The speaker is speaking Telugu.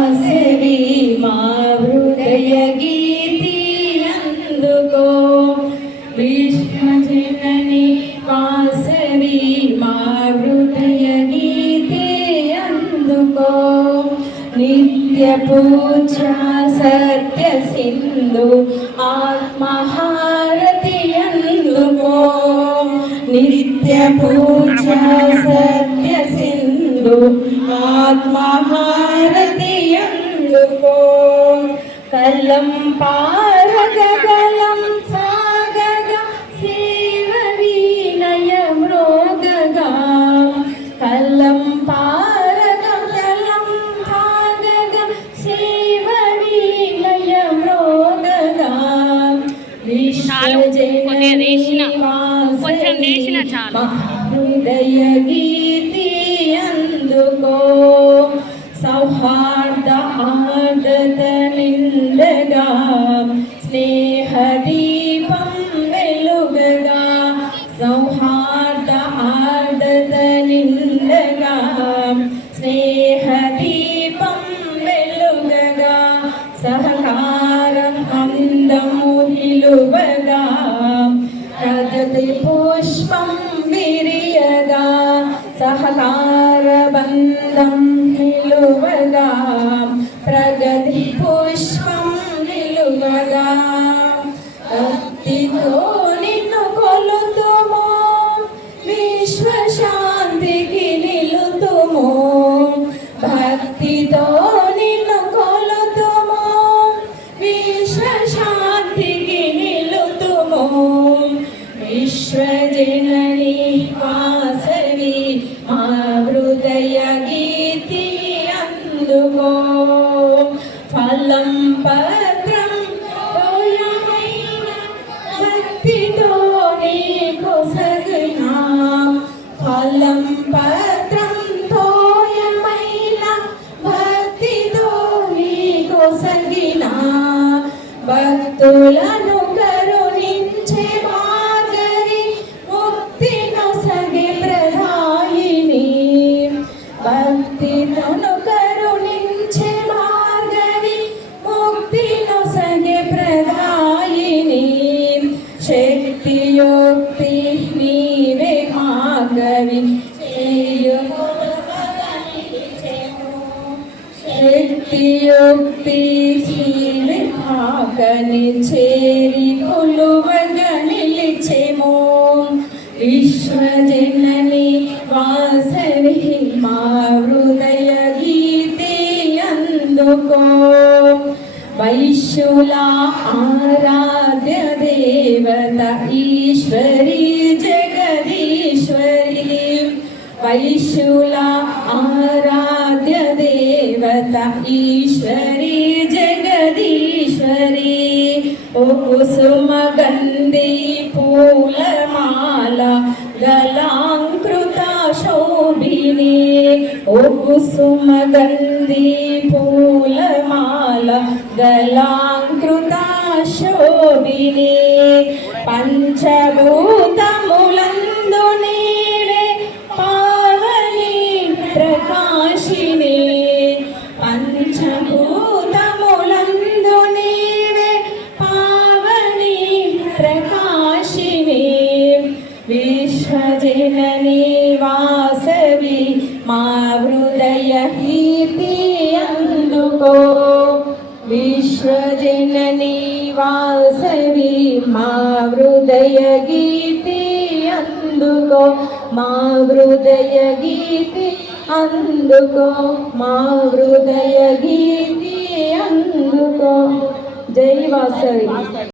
వాసవి మా హృదయ గీతి అందుకో విశ్వజనని వాసవి మా హృదయ గీతి అందుకో నిత్య పూజా సత్య సింధు ఆత్మహారతి అందుకో నిత్య పూజా సత్య సింధు ఆత్మహారతి అందుకో కలం పారగలం సాగగ శివ వినయ మృగగా కలం పారగలం సాగగ శివ వినయ మృగగా విశ్వజనని హృదయ గీతి అందుకో సౌహార్ద ఆర్ద్రత నిండగా స్నేహ దీపం వెలుగగా సౌహార్ద ఆర్ద్రత నిండగా స్నేహ దీపం వెలుగగా సహకారం అందము నిలువగా ప్రగతి పుష్పం విరియగా సహకార బంధం నిలువగా ప్రగతి పుష్పం నిలువగా భక్తితో నిన్ను కొలుతుమో విశ్వశాంతికి నిలుతుమో భక్తితో నిన్ను కొలుతుమో విశ్వశాంతికి నిలుతుమో విశ్వజనని వాసవి మా హృదయ గీతి అందుకో ఫలం పత్రం తోయమైన భక్తితో నీకు సగునా ఫలం పత్రం తోయమైన భక్తితో నీకు సగినా భక్తులను కరుణించే మార్గని ముక్తి నొసగే ప్రదాయిని భక్తిను కరుణించే మార్గని ముక్తి నొసగే ప్రదాయిని శక్తియుక్తి నీవే మాగవి శక్తియుక్తి నీవే మాగని చేరి కొలువగా నిలిచెమో విశ్వజనని వాసవి మా హృదయ గీతి అందుకో వైశ్యుల ఆరాధ్య దేవత ఈశ్వరి జగదీశ్వరి వైశ్యుల ఆరాధ్య దేవత ఈశ్వరి జగదీశ్వరి ఓ కుసుమ గంధి పూలమాల గలాంకృత శోభిని ఓ కుసుమ గంధి పూలమాల గలాంకృత శోభిని పంచభూతములందు నీవే పావని ప్రకాశిని పంచభూతములందు నీవే పావని ప్రకాశిని విశ్వజనని వాసవి మా హృదయ గీతి అందుకో విశ్వజనని వాసవి మా హృదయ గీతి అందుకో మా హృదయ గీతి అందుకో మా హృదయ గీతి అందుకో జై వాసవి।